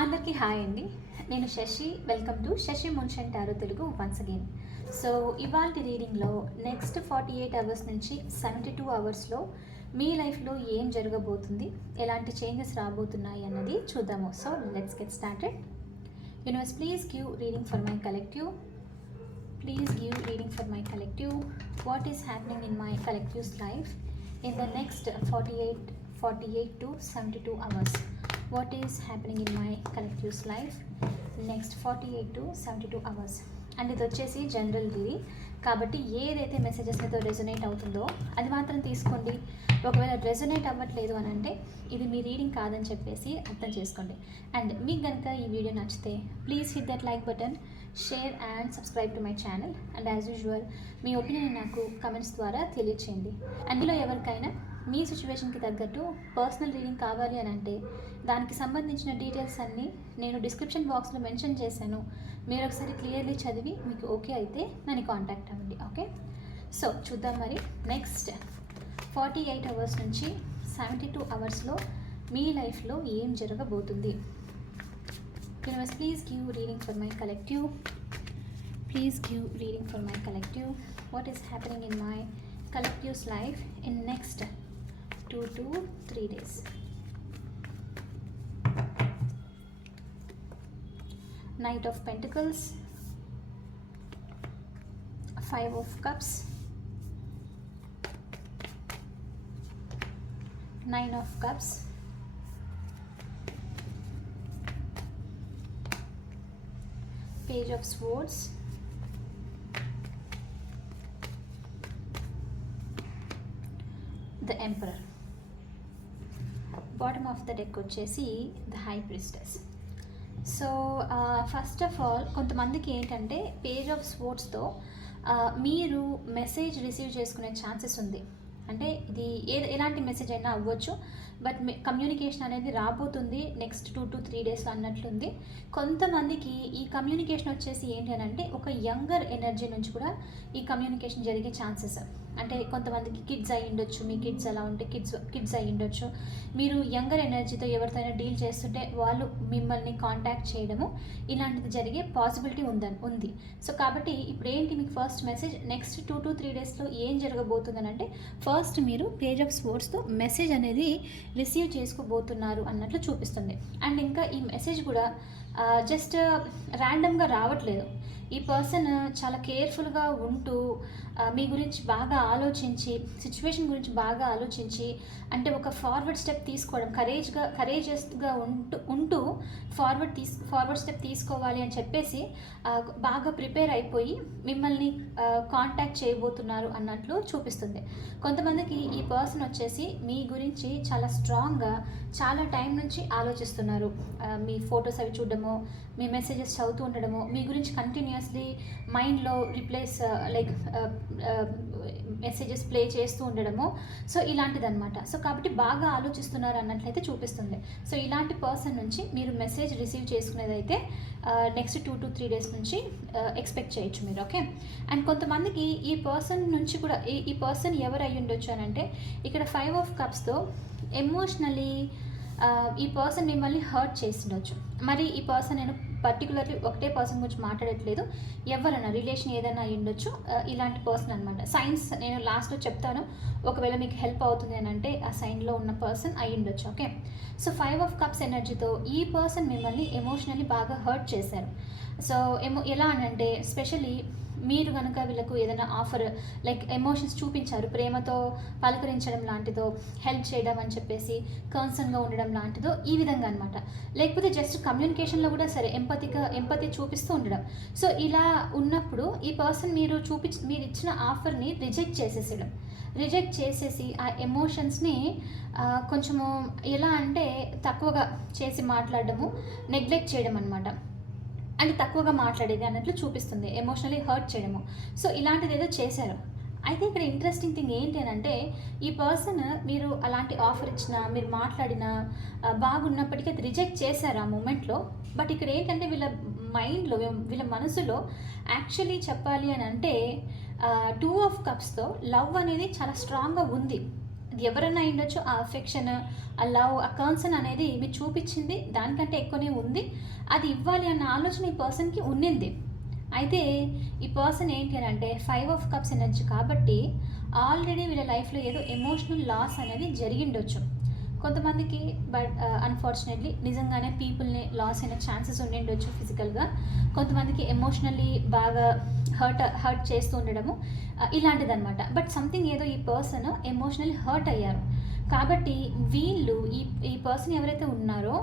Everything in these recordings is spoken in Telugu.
అందరికీ హాయ్ అండి. నేను Shashi. Welcome to Shashi మున్షన్ tarot Telugu once again so ఇవాళ రీడింగ్లో నెక్స్ట్ ఫార్టీ ఎయిట్ అవర్స్ నుంచి సెవెంటీ టూ అవర్స్లో మీ లైఫ్లో ఏం జరగబోతుంది? ఎలాంటి చేంజెస్ రాబోతున్నాయి అన్నది చూద్దాము. So let's get started universe please give reading for my collective please give reading for my collective what is happening in my collective's life in the next forty eight forty eight to seventy two hours what is happening in my collective's life next forty eight to seventy two hours and ఇది వచ్చేసి జనరల్ రీడింగ్ కాబట్టి ఏదైతే మెసేజెస్ మీతో రెజొనేట్ అవుతుందో అది మాత్రం తీసుకోండి. ఒకవేళ రెజొనేట్ అవ్వట్లేదు అని అంటే ఇది మీ రీడింగ్ కాదని చెప్పేసి అర్థం చేసుకోండి. అండ్ మీకు కనుక ఈ వీడియో నచ్చితే please hit that like button share and subscribe to my channel and as usual me opinion నాకు కమెంట్స్ ద్వారా తెలియచేయండి. అందులో ఎవరికైనా మీ సిచ్యువేషన్కి తగ్గట్టు పర్సనల్ రీడింగ్ కావాలి అని అంటే దానికి సంబంధించిన డీటెయిల్స్ అన్నీ నేను డిస్క్రిప్షన్ బాక్స్లో మెన్షన్ చేశాను. మీరు ఒకసారి క్లియర్లీ చదివి మీకు ఓకే అయితే నన్ను కాంటాక్ట్ అవ్వండి ఓకే సో చూద్దాం మరి. నెక్స్ట్ ఫార్టీ ఎయిట్ అవర్స్ నుంచి సెవెంటీ టూ అవర్స్లో మీ లైఫ్లో ఏం జరగబోతుంది? Universe please give reading for my collective please give reading for my collective what is happening in my collective's life in next 2 to 3 days. Knight of pentacles. 5 of cups. 9 of cups. Page of swords. The emperor. Bottom of the deck వచ్చేసి the high priestess so first of all కొంతమందికి ఏంటంటే పేజ్ ఆఫ్ స్పోర్ట్స్తో మీరు మెసేజ్ రిసీవ్ చేసుకునే ఛాన్సెస్ ఉంది. అంటే ఇది ఏ ఎలాంటి మెసేజ్ అయినా అవ్వచ్చు బట్ కమ్యూనికేషన్ అనేది రాబోతుంది next two to three days అన్నట్లుంది. కొంతమందికి ఈ కమ్యూనికేషన్ వచ్చేసి ఏంటి అని అంటే ఒక యంగర్ ఎనర్జీ నుంచి కూడా ఈ కమ్యూనికేషన్ జరిగే ఛాన్సెస్ అంటే కొంతమందికి కిడ్స్ అయి ఉండొచ్చు మీ కిడ్స్ అలా ఉంటే కిడ్స్ కిడ్స్ అయి ఉండొచ్చు. మీరు యంగర్ ఎనర్జీతో ఎవరితోనైనా డీల్ చేస్తుంటే వాళ్ళు మిమ్మల్ని కాంటాక్ట్ చేయడము ఇలాంటిది జరిగే పాసిబిలిటీ ఉందని ఉంది. సో కాబట్టి ఇప్పుడు ఏంటి మీకు first message next two to three డేస్లో ఏం జరగబోతుందని అంటే ఫస్ట్ మీరు పేజ్ ఆఫ్ స్పోర్ట్స్తో మెసేజ్ అనేది రిసీవ్ చేసుకోబోతున్నారు అన్నట్లు చూపిస్తుంది. అండ్ ఇంకా ఈ మెసేజ్ కూడా జస్ట్ ర్యాండమ్గా రావట్లేదు. ఈ పర్సన్ చాలా కేర్ఫుల్గా ఉంటూ మీ గురించి బాగా ఆలోచించి సిచ్యువేషన్ గురించి బాగా ఆలోచించి అంటే ఒక ఫార్వర్డ్ స్టెప్ తీసుకోవడం కరేజ్గా కరేజియస్గా ఉంటూ ఉంటూ ఫార్వర్డ్ తీస్ ఫార్వర్డ్ స్టెప్ తీసుకోవాలి అని చెప్పేసి బాగా ప్రిపేర్ అయిపోయి మిమ్మల్ని కాంటాక్ట్ చేయబోతున్నారు అన్నట్లు చూపిస్తుంది. కొంతమందికి ఈ పర్సన్ వచ్చేసి మీ గురించి చాలా స్ట్రాంగ్గా చాలా టైం నుంచి ఆలోచిస్తున్నారు. మీ ఫొటోస్ అవి చూడడం ఉండడము మీ మెసేజెస్ చదువుతూ ఉండడము మీ గురించి కంటిన్యూస్లీ మైండ్లో రిప్లేస్ లైక్ మెసేజెస్ ప్లే చేస్తూ ఉండడము. సో ఇలాంటిదన్నమాట. సో కాబట్టి బాగా ఆలోచిస్తున్నారు అన్నట్లయితే చూపిస్తుంది. సో ఇలాంటి పర్సన్ నుంచి మీరు message receive చేసుకునేదైతే next two to three days నుంచి uh, ఎక్స్పెక్ట్ చేయొచ్చు మీరు ఓకే అండ్ కొంతమందికి ఈ పర్సన్ నుంచి కూడా ఈ ఈ పర్సన్ ఎవరు అయ్యి ఉండొచ్చు అని అంటే ఇక్కడ ఫైవ్ ఆఫ్ కప్స్తో ఎమోషనలీ ఈ పర్సన్ మిమ్మల్ని హర్ట్ చేసిండొచ్చు మరి ఈ పర్సన్ నేను పర్టికులర్లీ ఒకటే పర్సన్ గురించి మాట్లాడట్లేదు. ఎవరైనా రిలేషన్ ఏదైనా ఉండొచ్చు. ఇలాంటి పర్సన్ అనమాట సైన్స్ నేను లాస్ట్లో చెప్తాను. ఒకవేళ మీకు హెల్ప్ అవుతుంది అని అంటే ఆ సైన్లో ఉన్న పర్సన్ అయి ఉండొచ్చు. Okay so five of cups ఎనర్జీతో ఈ పర్సన్ మిమ్మల్ని ఎమోషనల్లీ బాగా హర్ట్ చేశారు. సో ఎమో ఎలా అని అంటే స్పెషలీ మీరు కనుక వీళ్ళకు ఏదైనా ఆఫర్ లైక్ ఎమోషన్స్ చూపించారు ప్రేమతో పలకరించడం లాంటిదో హెల్ప్ చేయడం అని చెప్పేసి కన్సర్న్గా ఉండడం లాంటిదో ఈ విధంగా అనమాట లేకపోతే జస్ట్ కమ్యూనికేషన్లో కూడా సరే ఎంపతిగా ఎంపతి చూపిస్తూ ఉండడం. సో ఇలా ఉన్నప్పుడు ఈ పర్సన్ మీరు చూపి మీరు ఇచ్చిన ఆఫర్ని రిజెక్ట్ చేసేసడం రిజెక్ట్ చేసేసి ఆ ఎమోషన్స్ని కొంచెము ఎలా అంటే తక్కువగా చేసి మాట్లాడడము నెగ్లెక్ట్ చేయడం అనమాట అండ్ తక్కువగా మాట్లాడేది అన్నట్లు చూపిస్తుంది. ఎమోషనలీ హర్ట్ చేయడము. సో ఇలాంటిది ఏదో చేశారు. అయితే ఇక్కడ ఇంట్రెస్టింగ్ థింగ్ ఏంటి అని అంటే ఈ పర్సన్ మీరు అలాంటి ఆఫర్ ఇచ్చిన మీరు మాట్లాడిన బాగున్నప్పటికీ అది రిజెక్ట్ చేశారు ఆ మూమెంట్లో బట్ ఇక్కడ ఏంటంటే వీళ్ళ మైండ్లో వీళ్ళ మనసులో యాక్చువల్లీ చెప్పాలి అని అంటే టూ ఆఫ్ కప్స్తో లవ్ అనేది చాలా స్ట్రాంగ్గా ఉంది. ఎవరైనా ఉండొచ్చు ఆ అఫెక్షన్ ఆ లవ్ ఆ కన్సర్న్ అనేది మీరు చూపించింది దానికంటే ఎక్కువనే ఉంది. అది ఇవ్వాలి అన్న ఆలోచన ఈ పర్సన్కి ఉన్నింది. అయితే ఈ పర్సన్ ఏంటి అని అంటే ఫైవ్ ఆఫ్ కప్స్ ఎనర్జీ కాబట్టి ఆల్రెడీ వీళ్ళ లైఫ్లో ఏదో ఎమోషనల్ లాస్ అనేది జరిగిండొచ్చు కొంతమందికి బట్ అన్ఫార్చునేట్లీ నిజంగానే పీపుల్ని లాస్ అయిన ఛాన్సెస్ ఉండిండొచ్చు ఫిజికల్గా కొంతమందికి ఎమోషనల్లీ బాగా హర్ట్ హర్ట్ చేస్తూ ఉండడము ఇలాంటిదనమాట ఇలాంటిదన్నమాట. బట్ సంథింగ్ ఏదో ఈ పర్సన్ ఎమోషనల్ హర్ట్ అయ్యారు. కాబట్టి వీళ్ళు ఈ ఈ పర్సన్ ఎవరైతే ఉన్నారో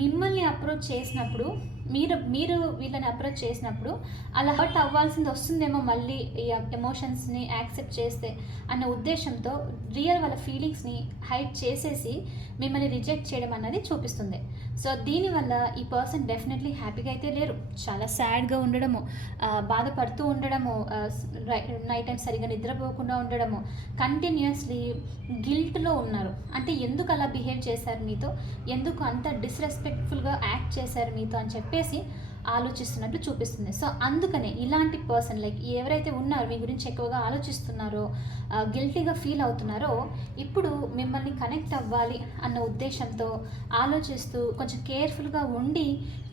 మిమ్మల్ని అప్రోచ్ చేసినప్పుడు మీరు మీరు వీళ్ళని అప్రోచ్ చేసినప్పుడు అలా హర్ట్ అవ్వాల్సింది వస్తుందేమో మళ్ళీ ఈ ఎమోషన్స్ని యాక్సెప్ట్ చేస్తే అన్న ఉద్దేశంతో రియల్ వాళ్ళ ఫీలింగ్స్ని హైట్ చేసేసి మిమ్మల్ని రిజెక్ట్ చేయడం అన్నది చూపిస్తుంది. సో దీనివల్ల ఈ పర్సన్ డెఫినెట్లీ హ్యాపీగా అయితే లేరు. చాలా సాడ్గా ఉండడము బాధపడుతూ ఉండడము నైట్ టైం సరిగా నిద్రపోకుండా ఉండడము కంటిన్యూస్లీ గిల్ట్లో ఉన్నారు. అంటే ఎందుకు అలా బిహేవ్ చేశారు మీతో? ఎందుకు అంత డిస్రెస్పెక్ట్ఫుల్గా యాక్ట్ చేశారు మీతో? అని చెప్పేసి ఆలోచిస్తున్నట్లు చూపిస్తుంది. సో అందుకనే ఇలాంటి పర్సన్ లైక్ ఎవరైతే ఉన్నారో మీ గురించి ఎక్కువగా ఆలోచిస్తున్నారో గిల్టీగా ఫీల్ అవుతున్నారో ఇప్పుడు మిమ్మల్ని కనెక్ట్ అవ్వాలి అన్న ఉద్దేశంతో ఆలోచిస్తూ కొంచెం కేర్ఫుల్గా ఉండి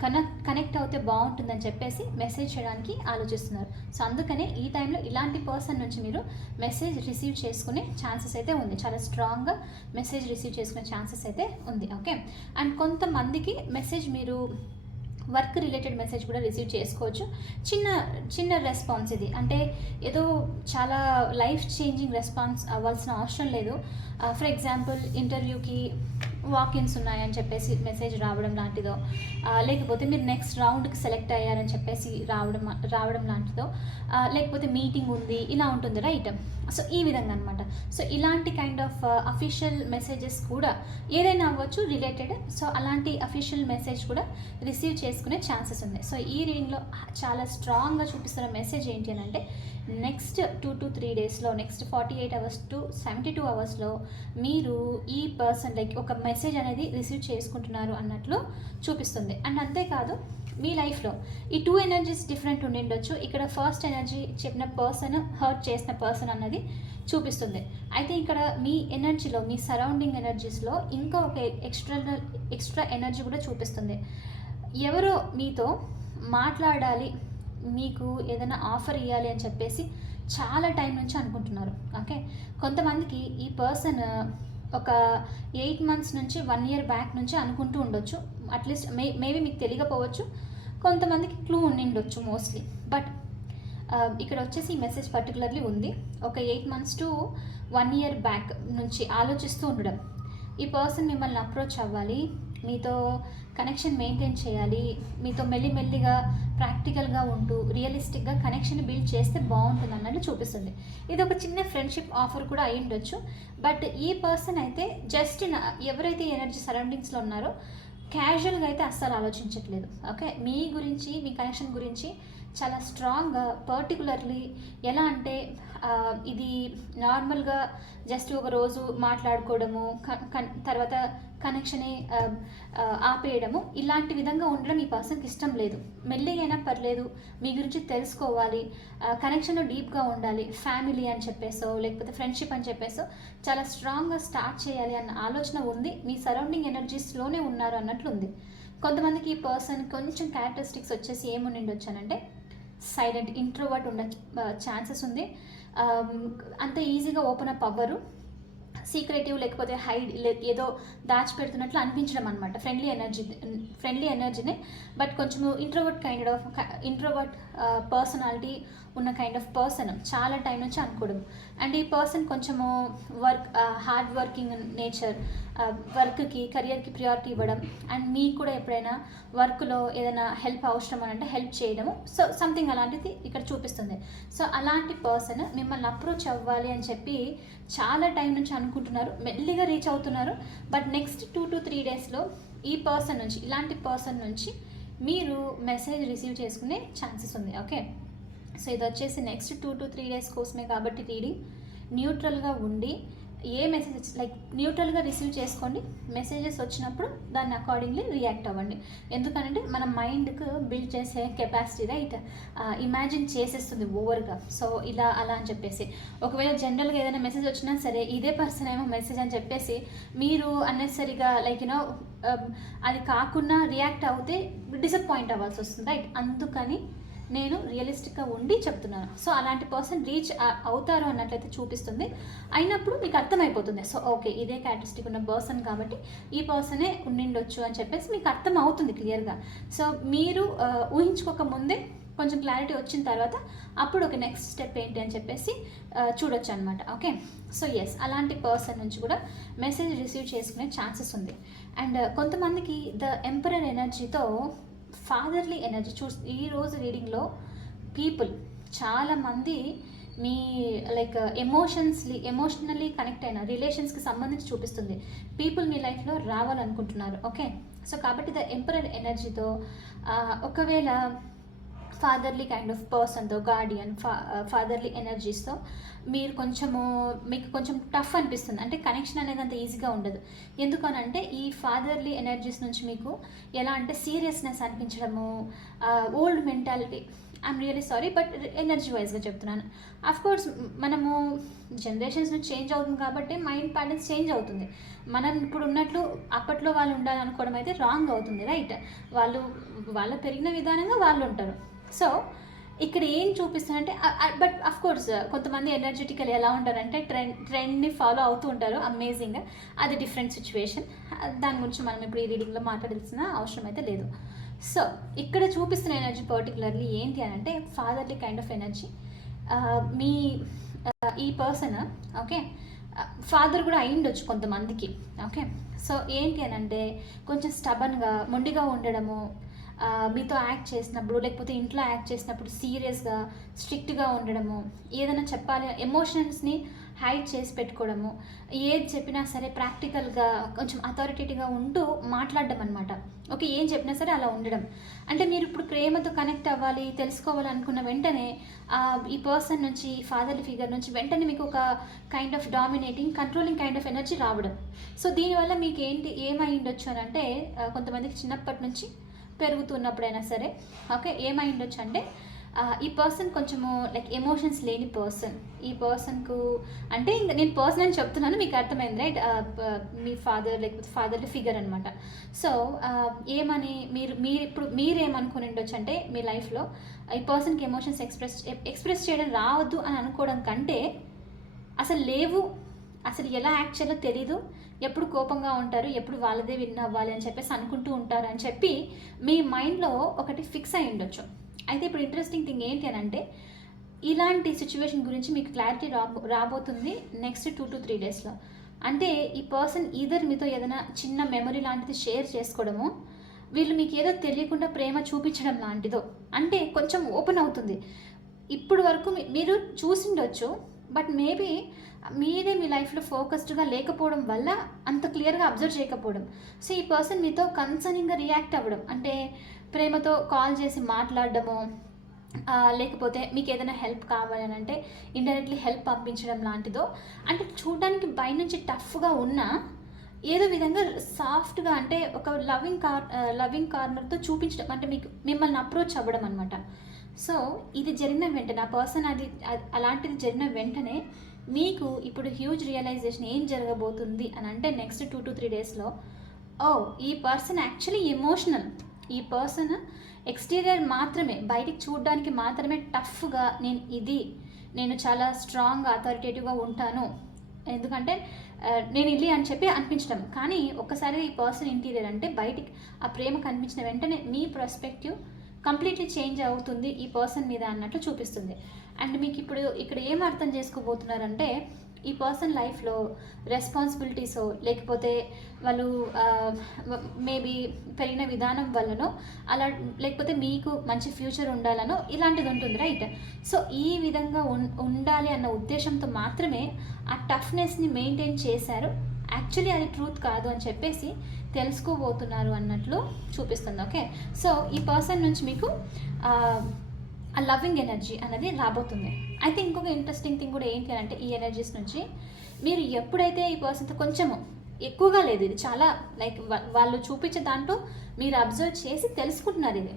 కనెక్ట్ కనెక్ట్ అవుతే బాగుంటుందని చెప్పేసి మెసేజ్ చేయడానికి ఆలోచిస్తున్నారు. సో అందుకనే ఈ టైంలో ఇలాంటి పర్సన్ నుంచి మీరు మెసేజ్ రిసీవ్ చేసుకునే ఛాన్సెస్ అయితే ఉంది. చాలా స్ట్రాంగ్గా మెసేజ్ రిసీవ్ చేసుకునే ఛాన్సెస్ అయితే ఉంది. ఓకే? అండ్ కొంతమందికి మెసేజ్ మీరు వర్క్ రిలేటెడ్ మెసేజ్ కూడా రిసీవ్ చేసుకోవచ్చు. చిన్న చిన్న రెస్పాన్స్ ఇది. అంటే ఏదో చాలా లైఫ్ చేంజింగ్ రెస్పాన్స్ అవ్వాల్సిన అవసరం లేదు. ఫర్ ఎగ్జాంపుల్ ఇంటర్వ్యూకి వాకిన్స్ ఉన్నాయని చెప్పేసి మెసేజ్ రావడం లాంటిదో లేకపోతే మీరు నెక్స్ట్ రౌండ్కి సెలెక్ట్ అయ్యారని చెప్పేసి రావడం రావడం లాంటిదో లేకపోతే మీటింగ్ ఉంది ఇలా ఉంటుంది రైట్ సో ఈ విధంగా అనమాట సో ఇలాంటి కైండ్ ఆఫ్ అఫీషియల్ మెసేజెస్ కూడా ఏదైనా అవ్వచ్చు రిలేటెడ్ సో అలాంటి అఫీషియల్ మెసేజ్ కూడా రిసీవ్ చేసుకునే ఛాన్సెస్ ఉన్నాయి సో ఈ రీడింగ్లో చాలా స్ట్రాంగ్గా చూపిస్తున్న మెసేజ్ ఏంటి అని అంటే నెక్స్ట్ టూ టు త్రీ డేస్లో next forty eight hours to seventy two అవర్స్లో మీరు ఈ పర్సన్ లైక్ ఒక మెసేజ్ అనేది రిసీవ్ చేసుకుంటున్నారు అన్నట్లు చూపిస్తుంది. అండ్ అంతేకాదు మీ లైఫ్లో ఈ టూ ఎనర్జీస్ డిఫరెంట్ ఉండిండొచ్చు ఇక్కడ ఫస్ట్ ఎనర్జీ చెప్పిన పర్సన్ హర్ట్ చేసిన పర్సన్ అన్నది చూపిస్తుంది. అయితే ఇక్కడ మీ ఎనర్జీలో మీ సరౌండింగ్ ఎనర్జీస్లో ఇంకా ఒక ఎక్స్ట్రా ఎక్స్ట్రా ఎనర్జీ కూడా చూపిస్తుంది. ఎవరో మీతో మాట్లాడాలి మీకు ఏదైనా ఆఫర్ ఇవ్వాలి అని చెప్పేసి చాలా టైం నుంచి అనుకుంటున్నారు. ఓకే కొంతమందికి ఈ పర్సన్ ఒక ఎయిట్ మంత్స్ నుంచి వన్ ఇయర్ బ్యాక్ నుంచి అనుకుంటూ ఉండొచ్చు. అట్లీస్ట్ మే మేబీ మీకు తెలియకపోవచ్చు. కొంతమందికి క్లూ ఉండిండొచ్చు మోస్ట్లీ. బట్ ఇక్కడ వచ్చేసి ఈ మెసేజ్ పర్టికులర్లీ ఉంది. ఒక eight months to one year back నుంచి ఆలోచిస్తూ ఉండడం. ఈ పర్సన్ మిమ్మల్ని అప్రోచ్ అవ్వాలి. మీతో కనెక్షన్ మెయింటైన్ చేయాలి మీతో మెల్లిమెల్లిగా ప్రాక్టికల్గా ఉంటూ రియలిస్టిక్గా కనెక్షన్ బిల్డ్ చేస్తే బాగుంటుంది అన్నట్టు చూపిస్తుంది. ఇది ఒక చిన్న ఫ్రెండ్షిప్ ఆఫర్ కూడా అయి ఉండొచ్చు. బట్ ఈ పర్సన్ అయితే జస్ట్ నా ఎవరైతే ఎనర్జీ సరౌండింగ్స్లో ఉన్నారో క్యాజువల్గా అయితే అస్సలు ఆలోచించట్లేదు. ఓకే మీ గురించి మీ కనెక్షన్ గురించి చాలా స్ట్రాంగ్గా పర్టికులర్లీ ఎలా అంటే ఇది నార్మల్గా జస్ట్ ఒక రోజు మాట్లాడుకోవడము క- కన్- తర్వాత కనెక్షన్ um, uh, ఆపేయడము. ఇలాంటి విధంగా ఉండడం ఈ పర్సన్కి ఇష్టం లేదు. మెల్లిగైనా పర్లేదు మీ గురించి తెలుసుకోవాలి కనెక్షన్ డీప్గా ఉండాలి ఫ్యామిలీ అని చెప్పేసో లేకపోతే ఫ్రెండ్షిప్ అని చెప్పేసో చాలా స్ట్రాంగ్గా స్టార్ట్ చేయాలి అన్న ఆలోచన ఉంది. మీ సరౌండింగ్ ఎనర్జీస్లోనే ఉన్నారు అన్నట్లు ఉంది. కొంతమందికి ఈ పర్సన్ కొంచెం క్యారెక్టరిస్టిక్స్ వచ్చేసి ఏముండి వచ్చానంటే సైలెంట్ ఇంట్రోవర్ట్ ఉండ uh, ఛాన్సెస్ ఉంది. Um, అంత ఈజీగా ఓపెన్ అప్ అవ్వరు. సీక్రెటివ్ లేకపోతే హైడ్ ఏదో దాచిపెడుతున్నట్లు అనిపించడం అనమాట ఫ్రెండ్లీ ఎనర్జీ ఫ్రెండ్లీ ఎనర్జీనే బట్ కొంచెము introvert kind of introvert personality ఉన్న కైండ్ ఆఫ్ పర్సన్ చాలా టైం నుంచి అనుకోవడం అండ్ ఈ పర్సన్ కొంచెము వర్క్ హార్డ్ వర్కింగ్ నేచర్ వర్క్కి కెరియర్కి ప్రియారిటీ ఇవ్వడం. అండ్ మీకు కూడా ఎప్పుడైనా వర్క్లో ఏదైనా హెల్ప్ అవసరం అని అంటే హెల్ప్ చేయడము. సో సంథింగ్ అలాంటిది ఇక్కడ చూపిస్తుంది. సో అలాంటి పర్సన్ మిమ్మల్ని అప్రోచ్ అవ్వాలి అని చెప్పి చాలా టైం నుంచి అనుకుంటున్నారు. మెల్లిగా రీచ్ అవుతున్నారు. But next two to three డేస్లో ఈ పర్సన్ నుంచి ఇలాంటి పర్సన్ నుంచి మీరు మెసేజ్ రిసీవ్ చేసుకునే ఛాన్సెస్ ఉంది. ఓకే సో ఇది వచ్చేసి next two to three days కోసమే కాబట్టి రీడింగ్ న్యూట్రల్గా ఉండి ఏ మెసేజ్ లైక్ న్యూట్రల్గా రిసీవ్ చేసుకోండి. మెసేజెస్ వచ్చినప్పుడు దాన్ని అకార్డింగ్లీ రియాక్ట్ అవ్వండి. ఎందుకంటే మన మైండ్కు బిల్డ్ చేసే కెపాసిటీ రైట్? ఇమాజిన్ చేసేస్తుంది ఓవర్గా సో ఇలా అలా అని చెప్పేసి. ఒకవేళ జనరల్గా ఏదైనా మెసేజ్ వచ్చినా సరే ఇదే పర్సన్ ఏమో మెసేజ్ అని చెప్పేసి మీరు అన్నెసరిగా లైక్ యూనో అది కాకుండా రియాక్ట్ అవుతే డిసప్పాయింట్ అవ్వాల్సి వస్తుంది రైట్ అందుకని నేను రియలిస్టిక్గా ఉండి చెప్తున్నాను. సో అలాంటి పర్సన్ రీచ్ అవుతారు అన్నట్లయితే చూపిస్తుంది. అయినప్పుడు మీకు అర్థమైపోతుంది. సో ఓకే ఇదే క్యారెక్టరిస్టిక్ ఉన్న పర్సన్ కాబట్టి ఈ పర్సనే ఉండిండొచ్చు అని చెప్పేసి మీకు అర్థం అవుతుంది క్లియర్గా సో మీరు ఊహించుకోక ముందే కొంచెం క్లారిటీ వచ్చిన తర్వాత అప్పుడు ఒక నెక్స్ట్ స్టెప్ ఏంటి అని చెప్పేసి చూడొచ్చు అనమాట ఓకే? సో ఎస్ అలాంటి పర్సన్ నుంచి కూడా మెసేజ్ రిసీవ్ చేసుకునే ఛాన్సెస్ ఉంది. అండ్ కొంతమందికి ద ఎంపరర్ ఎనర్జీతో ఫాదర్లీ ఎనర్జీ చూ ఈరోజు రీడింగ్లో పీపుల్ చాలామంది మీ లైక్ ఎమోషన్స్లీ ఎమోషనల్లీ కనెక్ట్ అయిన రిలేషన్స్కి సంబంధించి చూపిస్తుంది. పీపుల్ మీ లైఫ్లో రావాలనుకుంటున్నారు. ఓకే సో కాబట్టి ద ఎంపరల్ ఎనర్జీతో ఒకవేళ ఫాదర్లీ కైండ్ ఆఫ్ పర్సన్తో గార్డియన్ ఫా ఫాదర్లీ ఎనర్జీస్తో మీరు కొంచెము మీకు కొంచెం టఫ్ అనిపిస్తుంది. అంటే కనెక్షన్ అనేది అంత ఈజీగా ఉండదు. ఎందుకనంటే ఈ ఫాదర్లీ ఎనర్జీస్ నుంచి మీకు ఎలా అంటే seriousness అనిపించడము old mentality I'm really sorry but energy వైజ్గా చెప్తున్నాను. అఫ్ కోర్స్ మనము జనరేషన్స్ నుంచి చేంజ్ అవుతుంది కాబట్టి మైండ్ ప్యాటర్న్స్ చేంజ్ అవుతుంది. మనం ఇప్పుడు ఉన్నట్లు అప్పట్లో వాళ్ళు ఉండాలనుకోవడం అయితే రాంగ్ అవుతుంది రైట్ వాళ్ళు వాళ్ళు పెరిగిన విధానంగా వాళ్ళు ఉంటారు. సో ఇక్కడ ఏం చూపిస్తానంటే బట్ అఫ్ కోర్స్ కొంతమంది ఎనర్జెటికల్ ఎలా ఉంటారంటే ట్రెండ్ ట్రెండ్ని ఫాలో అవుతూ ఉంటారు. అమేజింగ్ అది డిఫరెంట్ సిచ్యువేషన్ దాని గురించి మనం ఇప్పుడు ఈ రీడింగ్లో మాట్లాడాల్సిన అవసరం అయితే లేదు. సో ఇక్కడ చూపిస్తున్న ఎనర్జీ పర్టికులర్లీ ఏంటి అని అంటే ఫాదర్లీ కైండ్ ఆఫ్ ఎనర్జీ మీ ఈ పర్సన్ ఓకే ఫాదర్ కూడా అయిండొచ్చు కొంతమందికి ఓకే సో ఏంటి అని అంటే కొంచెం స్టబన్గా మొండిగా ఉండడము మీతో యాక్ట్ చేసినప్పుడు లేకపోతే ఇంట్లో యాక్ట్ చేసినప్పుడు సీరియస్గా స్ట్రిక్ట్గా ఉండడము ఏదైనా చెప్పాలి ఎమోషన్స్ని హైడ్ చేసి పెట్టుకోవడము ఏది చెప్పినా సరే ప్రాక్టికల్గా కొంచెం అథారిటేటివ్గా ఉంటూ మాట్లాడడం అనమాట ఓకే ఏం చెప్పినా సరే అలా ఉండడం. అంటే మీరు ఇప్పుడు ప్రేమతో కనెక్ట్ అవ్వాలి తెలుసుకోవాలనుకున్న వెంటనే ఈ పర్సన్ నుంచి ఫాదర్ ఫిగర్ నుంచి వెంటనే మీకు ఒక kind of dominating controlling kind of energy రావడం. సో దీనివల్ల మీకు ఏంటి ఏమై ఉండొచ్చు అని అంటే కొంతమందికి చిన్నప్పటి నుంచి పెరుగుతున్నప్పుడైనా సరే ఓకే ఏమై ఉండొచ్చు అంటే ఈ పర్సన్ కొంచెము లైక్ ఎమోషన్స్ లేని పర్సన్. ఈ పర్సన్కు అంటే ఇంక నేను పర్సన్ అని చెప్తున్నాను మీకు అర్థమైంది రైట్? మీ ఫాదర్ లేకపోతే ఫాదర్లీ ఫిగర్ అనమాట సో ఏమని మీరు మీరు ఇప్పుడు మీరేమనుకుని ఉండొచ్చు అంటే మీ లైఫ్లో ఈ పర్సన్కి ఎమోషన్స్ ఎక్స్ప్రెస్ ఎక్స్ప్రెస్ చేయడం రావద్దు అని అనుకోవడం కంటే అసలు లేవు అసలు ఎలా యాక్ట్ చేయాలో తెలీదు ఎప్పుడు కోపంగా ఉంటారు ఎప్పుడు వాళ్ళదే విన్ అవ్వాలి అని చెప్పేసి అనుకుంటూ ఉంటారు అని చెప్పి మీ మైండ్లో ఒకటి ఫిక్స్ అయి ఉండొచ్చు. అయితే ఇప్పుడు ఇంట్రెస్టింగ్ థింగ్ ఏంటి అని అంటే ఇలాంటి సిచ్యువేషన్ గురించి మీకు క్లారిటీ రాబో రాబోతుంది నెక్స్ట్ టూ టు త్రీ డేస్లో అంటే ఈ పర్సన్ ఈధర్ మీతో ఏదైనా చిన్న మెమరీ లాంటిది షేర్ చేసుకోవడము వీళ్ళు మీకు ఏదో తెలియకుండా ప్రేమ చూపించడం లాంటిదో అంటే కొంచెం ఓపెన్ అవుతుంది. ఇప్పుడు వరకు మీరు చూసిండొచ్చు బట్ మేబీ మీరే మీ లైఫ్లో ఫోకస్డ్గా లేకపోవడం వల్ల అంత క్లియర్గా అబ్జర్వ్ చేయకపోవడం. సో ఈ పర్సన్ మీతో కన్సర్నింగ్గా రియాక్ట్ అవ్వడం. అంటే ప్రేమతో కాల్ చేసి మాట్లాడడము లేకపోతే మీకు ఏదైనా హెల్ప్ కావాలని అంటే ఇండైరెక్ట్లీ హెల్ప్ పంపించడం లాంటిదో. అంటే చూడడానికి పైనుంచి టఫ్గా ఉన్నా ఏదో విధంగా సాఫ్ట్గా అంటే ఒక లవింగ్ కార్ లవింగ్ కార్నర్తో చూపించడం. అంటే మీకు మిమ్మల్ని అప్రోచ్ అవ్వడం అనమాట సో ఇది జరిగిన వెంటనే ఆ పర్సన్ అది- అలాంటిది జరిగిన వెంటనే మీకు ఇప్పుడు హ్యూజ్ రియలైజేషన్ ఏం జరగబోతుంది అని అంటే నెక్స్ట్ టూ టు త్రీ డేస్లో ఓ ఈ పర్సన్ యాక్చువల్లీ ఎమోషనల్ ఈ పర్సన్ ఎక్స్టీరియర్ మాత్రమే బయటికి చూడడానికి మాత్రమే టఫ్గా నేను ఇది నేను చాలా స్ట్రాంగ్ అథారిటేటివ్గా ఉంటాను. ఎందుకంటే నేను ఇల్లి అని చెప్పి అనిపించడం. కానీ ఒక్కసారి ఈ పర్సన్ ఇంటీరియర్ అంటే బయటికి ఆ ప్రేమ కనిపించిన వెంటనే మీ పర్స్పెక్టివ్ కంప్లీట్లీ చేంజ్ అవుతుంది ఈ పర్సన్ మీద అన్నట్లు చూపిస్తుంది. అండ్ మీకు ఇప్పుడు ఇక్కడ ఏం అర్థం చేసుకోబోతున్నారంటే ఈ పర్సన్ లైఫ్లో రెస్పాన్సిబిలిటీసో లేకపోతే వాళ్ళు మేబీ పెరిగిన విధానం వల్లనో అలా లేకపోతే మీకు మంచి ఫ్యూచర్ ఉండాలనో ఇలాంటిది ఉంటుంది రైట్? సో ఈ విధంగా ఉండాలి అన్న ఉద్దేశంతో మాత్రమే ఆ టఫ్నెస్ని మెయింటైన్ చేశారు. యాక్చువల్లీ అది ట్రూత్ కాదు అని చెప్పేసి తెలుసుకోబోతున్నారు అన్నట్లు చూపిస్తుంది ఓకే? సో ఈ పర్సన్ నుంచి మీకు ఆ లవింగ్ ఎనర్జీ అనేది రాబోతుంది. అయితే ఇంకొక ఇంట్రెస్టింగ్ థింగ్ కూడా ఏంటి అంటే ఈ ఎనర్జీస్ నుంచి మీరు ఎప్పుడైతే ఈ పర్సన్తో కొంచెము ఎక్కువగా లేదు ఇది చాలా లైక్ వాళ్ళు చూపించే దాంట్లో మీరు అబ్జర్వ్ చేసి తెలుసుకుంటున్నారు ఇది.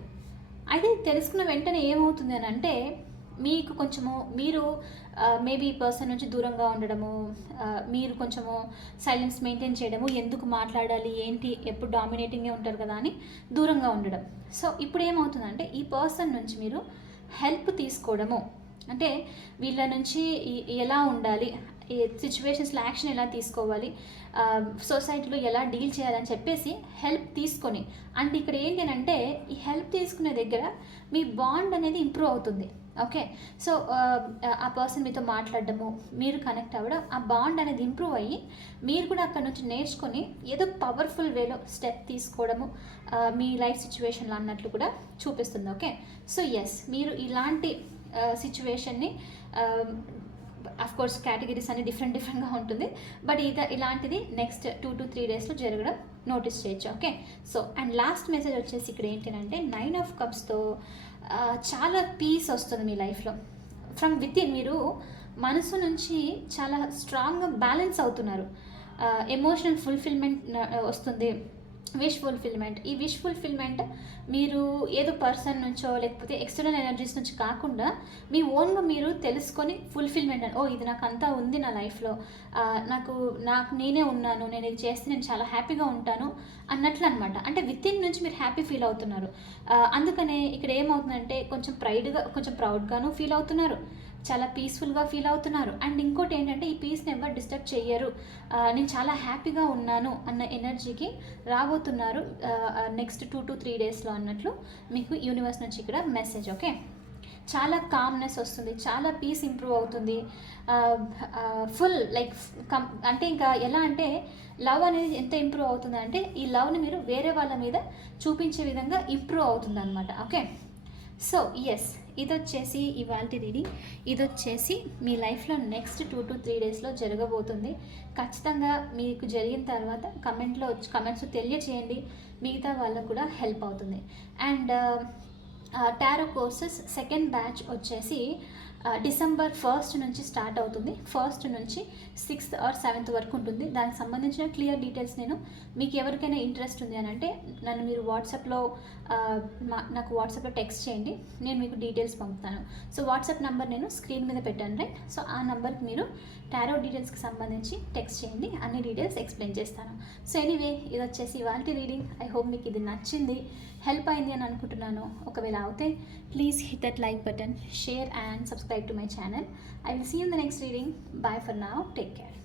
అయితే తెలుసుకున్న వెంటనే ఏమవుతుంది అని అంటే మీకు కొంచెము మీరు మేబీ పర్సన్ నుంచి దూరంగా ఉండడము మీరు కొంచెము సైలెన్స్ మెయింటైన్ చేయడము ఎందుకు మాట్లాడాలి ఏంటి ఎప్పుడు డామినేటింగే ఉంటారు కదా అని దూరంగా ఉండడం. సో ఇప్పుడు ఏమవుతుందంటే ఈ పర్సన్ నుంచి మీరు హెల్ప్ తీసుకోవడము. అంటే వీళ్ళ నుంచి ఎలా ఉండాలి సిచ్యువేషన్స్లో యాక్షన్ ఎలా తీసుకోవాలి సొసైటీలో ఎలా డీల్ చేయాలని చెప్పేసి హెల్ప్ తీసుకొని. అండ్ ఇక్కడ ఏంటి అంటే ఈ హెల్ప్ తీసుకునే దగ్గర మీ బాండ్ అనేది ఇంప్రూవ్ అవుతుంది. ఓకే సో um, ఆ పర్సన్ మీతో మాట్లాడడము మీరు కనెక్ట్ అవ్వడం ఆ బాండ్ అనేది ఇంప్రూవ్ అయ్యి మీరు కూడా అక్కడ నుంచి నేర్చుకొని ఏదో పవర్ఫుల్ వేలో స్టెప్ తీసుకోవడము మీ లైఫ్ సిచ్యువేషన్లో అన్నట్లు కూడా చూపిస్తుంది. ఓకే సో ఎస్ మీరు ఇలాంటి సిచ్యువేషన్ని కోర్స్ కేటగిరీస్ అన్ని డిఫరెంట్ డిఫరెంట్గా ఉంటుంది. బట్ ఇద ఇలాంటిది నెక్స్ట్ టూ టు త్రీ డేస్లో జరగడం నోటీస్ చేయొచ్చు. Okay so and last message వచ్చేసి ఇక్కడ ఏంటంటే నైన్ ఆఫ్ కప్స్తో చాలా పీస్ వస్తుంది మీ లైఫ్లో. ఫ్రమ్ విత్ ఇన్ మీరు మనసు నుంచి చాలా స్ట్రాంగ్గా బ్యాలెన్స్ అవుతున్నారు. ఎమోషనల్ ఫుల్ఫిల్మెంట్ వస్తుంది. విష్ ఫుల్ఫిల్మెంట్ ఈ విష్ ఫుల్ఫిల్మెంట్ మీరు ఏదో పర్సన్ నుంచో లేకపోతే ఎక్స్టర్నల్ ఎనర్జీస్ నుంచి కాకుండా మీ ఓన్గా మీరు తెలుసుకొని ఫుల్ఫిల్మెంట్ ఓ ఇది నాకు అంతా ఉంది నా లైఫ్లో నాకు నాకు నేనే ఉన్నాను. నేను ఇది చేస్తే నేను చాలా హ్యాపీగా ఉంటాను అన్నట్లు అనమాట అంటే విత్ ఇన్ నుంచి మీరు హ్యాపీ ఫీల్ అవుతున్నారు. అందుకనే ఇక్కడ ఏమవుతుందంటే కొంచెం ప్రైడ్గా కొంచెం ప్రౌడ్గాను ఫీల్ అవుతున్నారు. చాలా పీస్ఫుల్గా ఫీల్ అవుతున్నారు. అండ్ ఇంకోటి ఏంటంటే ఈ పీస్ని ఎవరు డిస్టర్బ్ చేయరు. నేను చాలా హ్యాపీగా ఉన్నాను అన్న ఎనర్జీకి రాబోతున్నారు నెక్స్ట్ టూ టు త్రీ డేస్లో అన్నట్లు మీకు యూనివర్స్ నుంచి ఇక్కడ మెసేజ్ ఓకే చాలా కామ్నెస్ వస్తుంది చాలా పీస్ ఇంప్రూవ్ అవుతుంది. ఫుల్ లైక్ కం అంటే ఇంకా ఎలా అంటే లవ్ అనేది ఎంత ఇంప్రూవ్ అవుతుంది అంటే ఈ లవ్ని మీరు వేరే వాళ్ళ మీద చూపించే విధంగా ఇంప్రూవ్ అవుతుంది అనమాట ఓకే సో ఎస్ ఇది వచ్చేసి ఇవాళ రీడింగ్. ఇది వచ్చేసి మీ లైఫ్లో నెక్స్ట్ టూ టు త్రీ డేస్లో జరగబోతుంది. ఖచ్చితంగా మీకు జరిగిన తర్వాత కమెంట్లో వచ్చి కమెంట్స్ తెలియచేయండి. మిగతా వాళ్ళకు కూడా హెల్ప్ అవుతుంది. And tarot courses second batch వచ్చేసి డిసెంబర్ ఫస్ట్ నుంచి స్టార్ట్ అవుతుంది. ఫస్ట్ నుంచి సిక్స్త్ ఆర్ సెవెంత్ వరకు ఉంటుంది. దానికి సంబంధించిన క్లియర్ డీటెయిల్స్ నేను మీకు ఎవరికైనా ఇంట్రెస్ట్ ఉంది అని అంటే నన్ను మీరు వాట్సాప్లో మా- నాకు వాట్సాప్లో టెక్స్ట్ చేయండి. నేను మీకు డీటెయిల్స్ పంపుతాను. సో వాట్సాప్ నెంబర్ నేను స్క్రీన్ మీద పెట్టాను రైట్? సో ఆ నెంబర్కి మీరు టారో డీటెయిల్స్కి సంబంధించి టెక్స్ట్ చేయండి. అన్ని డీటెయిల్స్ ఎక్స్ప్లెయిన్ చేస్తాను. సో ఎనీవే ఇది వచ్చేసి ఇవాళ రీడింగ్. ఐ హోప్ మీకు ఇది నచ్చింది. హెల్ప్ అయింది అని అనుకుంటున్నాను. ఒకవేళ అవుతే please hit that like button share and subscribe to my channel I will see in the next reading bye for now take care